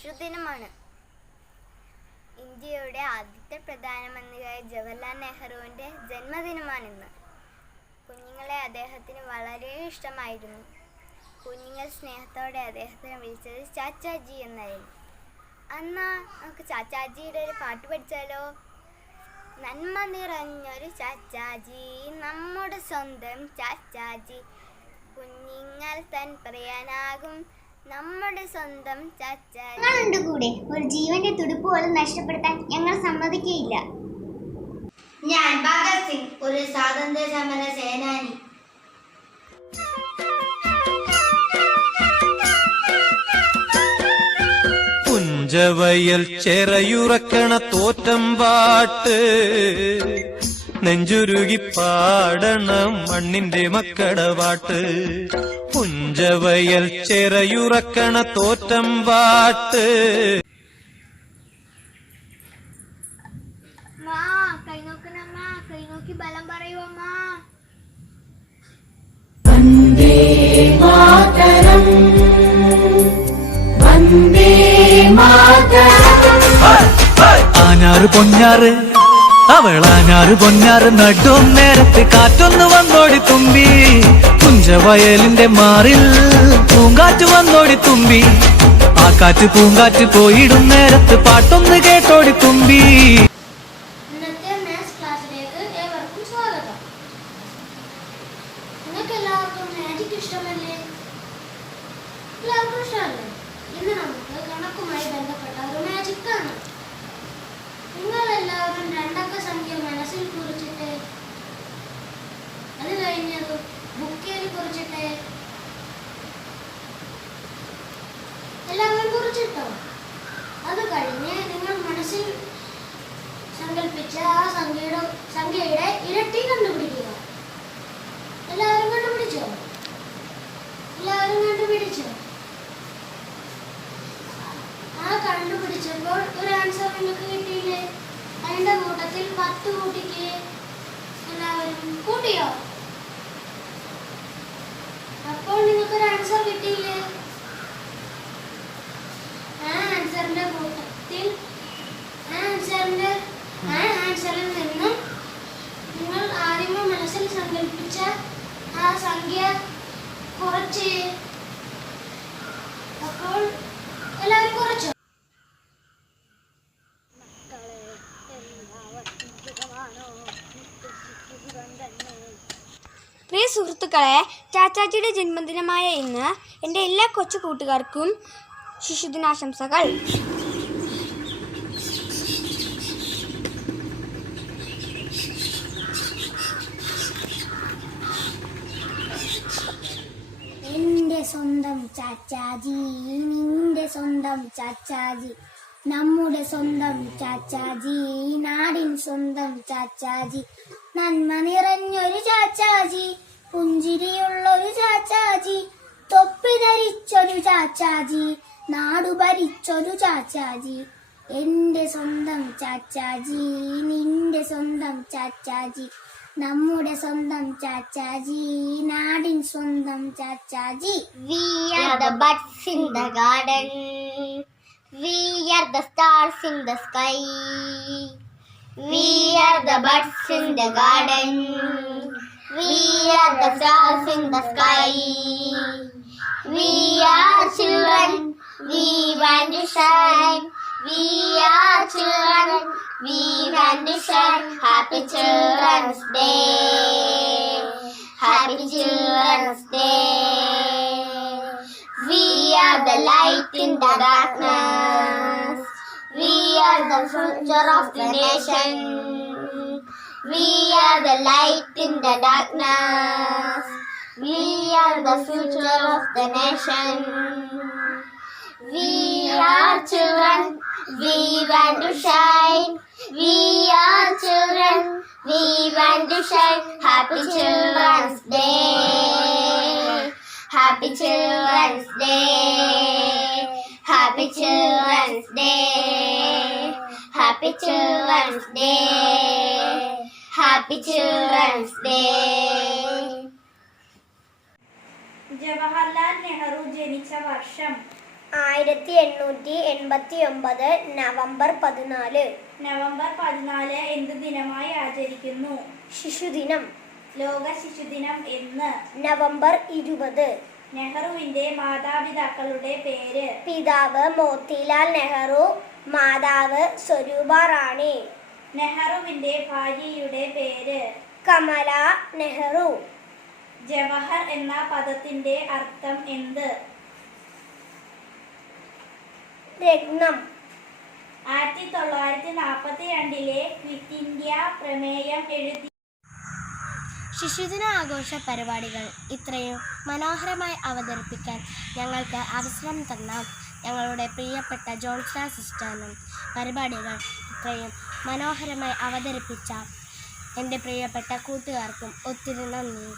ശിശുദിനമാണ്. ഇന്ത്യയുടെ ആദ്യത്തെ പ്രധാനമന്ത്രിയായ ജവഹർലാൽ നെഹ്റുവിൻ്റെ ജന്മദിനമാണിന്ന്. കുഞ്ഞുങ്ങളെ അദ്ദേഹത്തിന് വളരെ ഇഷ്ടമായിരുന്നു. കുഞ്ഞുങ്ങൾ സ്നേഹത്തോടെ അദ്ദേഹത്തിനെ വിളിച്ചത് ചാച്ചാജി എന്നായിരുന്നു. അന്നാ നമുക്ക് ചാച്ചാജിയുടെ ഒരു പാട്ട് പഠിച്ചാലോ? നന്മ നിറഞ്ഞൊരു ചാച്ചാജി, നമ്മുടെ സ്വന്തം ചാച്ചാജി, കുഞ്ഞുങ്ങൾ തൻ പറയാനാകും നമ്മുടെ സ്വന്തം ചാച്ചാജി. ഞങ്ങളുണ്ട് കൂടെ, ഒരു ജീവന്റെ തുടിപ്പ് പോലും നഷ്ടപ്പെടുത്താൻ ഞങ്ങൾ സമ്മതിക്കുകയില്ല. ഞാൻ ഭഗത് സിംഗ്, ഒരു സ്വാതന്ത്ര്യ സമര സേനാനി. പുഞ്ചവയൽ ചെറയുറക്കണ തോറ്റം പാട്ട്, നെഞ്ചുരുകി പാടണം മണ്ണിന്റെ മക്കടപാട്ട്. പുഞ്ചവയൽ ചെറയുറക്കണ തോറ്റം പാട്ട്. കൈ നോക്കി ബലം പറയൂ അമ്മ. വന്ദേ മാതരം, വന്ദേ മാതരം. ആഞ്ഞാറ് പൊഞ്ഞാറ്, അവളാഞ്ഞാറ് പൊഞ്ഞാറ്, നടും നേരത്ത് കാറ്റൊന്ന് വന്നോടി തുമ്പി. പുഞ്ചവയലിന്റെ മാറിൽ പൂങ്കാറ്റ് വന്നോടി തുമ്പി. ആ കാറ്റ് പൂങ്കാറ്റ് പോയിടും നേരത്ത് പാട്ടൊന്ന് കേട്ടോടി തുമ്പി. ഇന്നത്തെ മാത്സ് ക്ലാസ്സിലേക്ക് ഏവർക്കും സ്വാഗതം. നിങ്ങൾക്ക് എല്ലാവർക്കും മാജിക് ഇഷ്ടമല്ലേ? എല്ലാവർക്കും ഇഷ്ടമല്ലേ? ഇന്ന് നമുക്ക് കണക്കുമായി ബന്ധപ്പെട്ട ഒരു മാജിക് കാണാം. നിങ്ങളെല്ലാവരും രണ്ടക്ക സംഖ്യ മനസ്സിൽ കുറിച്ചിട്ട്, അത് കഴിഞ്ഞത് ബുക്കിൽ കുറിച്ചിട്ട്, എല്ലാവരും കുറിച്ചിട്ടോ? അത് കഴിഞ്ഞ് നിങ്ങൾ മനസ്സിൽ സങ്കല്പിച്ച ആ സംഖ്യയുടെ ഇരട്ടി കണ്ടുപിടിക്കുക. എല്ലാവരും കണ്ടുപിടിച്ചോ? എല്ലാവരും കണ്ടുപിടിച്ചോ? ആ കണ്ടുപിടിച്ചപ്പോൾ ഒരു ആൻസർ നിങ്ങൾക്ക് കിട്ടിയില്ലേ? അതിന്റെ കൂട്ടത്തിൽ 10 കൂട്ടിക്ക്. എല്ലാവരും കൂട്ടിയോ? അപ്പോൾ നിങ്ങൾക്കൊരു ആൻസർ കിട്ടിയില്ലേ? ആ ആൻസറിന്റെ കൂട്ടത്തിൽ ആൻസറിൽ നിന്നും നിങ്ങൾ ആദ്യമേ മനസ്സിൽ സങ്കല്പിച്ച ആ സംഖ്യ കുറച്ച്. അപ്പോൾ എല്ലാവരും കുറച്ചു. പ്രിയ സുഹൃത്തുക്കളെ, ചാച്ചാജിയുടെ ജന്മദിനമായ ഇന്ന് എൻ്റെ എല്ലാ കൊച്ചു കൂട്ടുകാർക്കും ശിശുദിനാശംസകൾ. എന്റെ സ്വന്തം ചാച്ചാജി, നിന്റെ സ്വന്തം ചാച്ചാജി, നമ്മുടെ സ്വന്തം ചാച്ചാജി, നാടിൻ സ്വന്തം ചാച്ചാജി, നന്മ നിറഞ്ഞൊരു ചാച്ചാജി, പുഞ്ചിരിയുള്ളൊരു ചാച്ചാജി, തൊപ്പി ധരിച്ചൊരു ചാച്ചാജി, നാടു ഭരിച്ചൊരു ചാച്ചാജി. എന്റെ സ്വന്തം ചാച്ചാജി, നിന്റെ സ്വന്തം ചാച്ചാജി, നമ്മുടെ സ്വന്തം ചാച്ചാജി, നാടിൻ സ്വന്തം Chachaji. We are the buds in the garden, we are the stars in the sky, we are the buds in the garden, we are the stars in the sky, we are children, we want to shine, we are children, we want to shine. Happy Children's Day, Happy Children's Day. We are the light in the darkness, we are the future of the nation, we are the light in the darkness, we are the future of the nation. We are children, we want to shine, we are children, we want to shine. Happy Children's Day, Happy Children's Day, Happy Children's Day, Happy Children's Day, Happy Children's Day. Jawaharlal Nehru ജനിച്ച വർഷം 1889 November 14. November 14 എന്ത് ദിനമായി ആചരിക്കുന്നു? ശിശുദിനം. ലോക ശിശുദിനം എന്ന്? November 20. നെഹ്റുവിന്റെ മാതാപിതാക്കളുടെ പേര്? പിതാവ് മോത്തിലാൽ നെഹ്റു, മാതാവ് സ്വരൂപ റാണി. നെഹ്റുവിന്റെ ഭാര്യയുടെ പേര്? കമല നെഹ്റു. ജവഹർ എന്ന പദത്തിന്റെ അർത്ഥം എന്ത്? രത്നം. 1942 ക്വിറ്റ് ഇന്ത്യ പ്രമേയം എഴുതി. ശിശുദിന ആഘോഷ പരിപാടികൾ ഇത്രയും മനോഹരമായി അവതരിപ്പിക്കാൻ ഞങ്ങൾക്ക് അവസരം തന്ന ഞങ്ങളുടെ പ്രിയപ്പെട്ട ജോൺസ സിസ്റ്ററിനും പരിപാടികൾ ഇത്രയും മനോഹരമായി അവതരിപ്പിച്ച എൻ്റെ പ്രിയപ്പെട്ട കൂട്ടുകാർക്കും ഒത്തിരി നന്ദി.